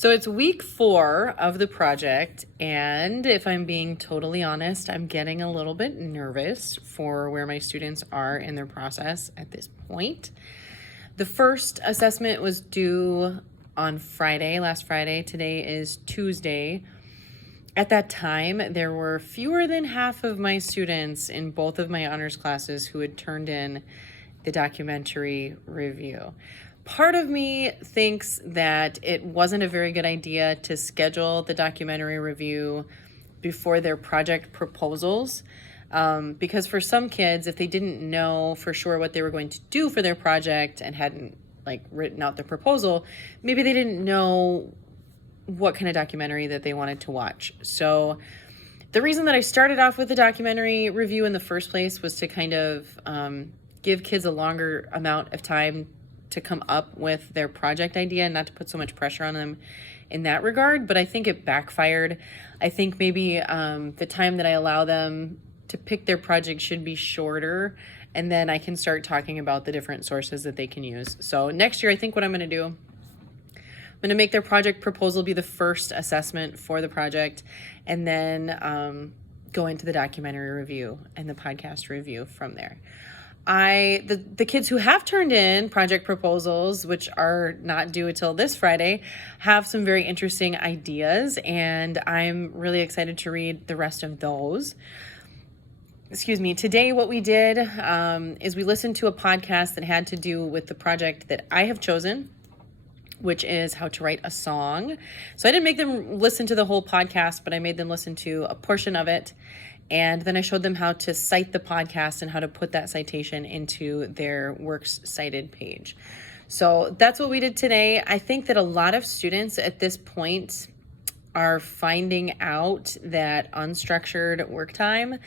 So it's week 4 of the project, and if I'm being totally honest, I'm getting a little bit nervous for where my students are in their process at this point. The first assessment was due on Friday, last Friday. Today is Tuesday. At that time, there were fewer than half of my students in both of my honors classes who had turned in the documentary review. Part of me thinks that it wasn't a very good idea to schedule the documentary review before their project proposals, because for some kids, if they didn't know for sure what they were going to do for their project and hadn't written out the proposal, maybe they didn't know what kind of documentary that they wanted to watch. So the reason that I started off with the documentary review in the first place was to kind of give kids a longer amount of time to come up with their project idea and not to put so much pressure on them in that regard. But I think it backfired. I think maybe the time that I allow them to pick their project should be shorter, and then I can start talking about the different sources that they can use. So next year, I think what I'm going to do, I'm going to make their project proposal be the first assessment for the project, and then go into the documentary review and the podcast review from there. The kids who have turned in project proposals, which are not due until this Friday, have some very interesting ideas, and I'm really excited to read the rest of those. Today what we did is we listened to a podcast that had to do with the project that I have chosen, which is how to write a song. So I didn't make them listen to the whole podcast, but I made them listen to a portion of it. And then I showed them how to cite the podcast and how to put that citation into their Works Cited page. So that's what we did today. I think that a lot of students at this point are finding out that unstructured work time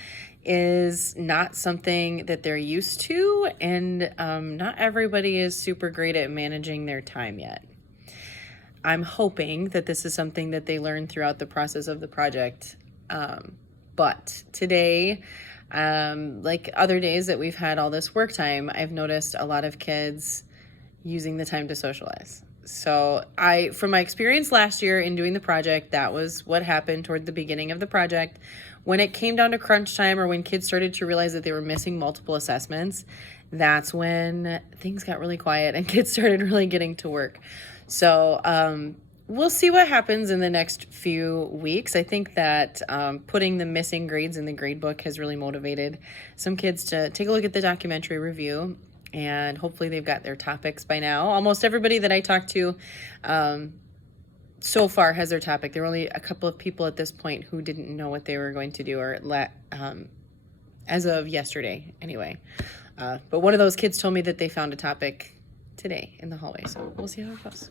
is not something that they're used to, and not everybody is super great at managing their time yet. I'm hoping that this is something that they learn throughout the process of the project. But today, like other days that we've had all this work time, I've noticed a lot of kids using the time to socialize. So from my experience last year in doing the project, that was what happened toward the beginning of the project. When it came down to crunch time, or when kids started to realize that they were missing multiple assessments, that's when things got really quiet and kids started really getting to work. So we'll see what happens in the next few weeks. I think that putting the missing grades in the grade book has really motivated some kids to take a look at the documentary review, and hopefully they've got their topics by now. Almost everybody that I talked to so far has their topic. There were only a couple of people at this point who didn't know what they were going to do, or as of yesterday anyway. But one of those kids told me that they found a topic today in the hallway, so we'll see how it goes.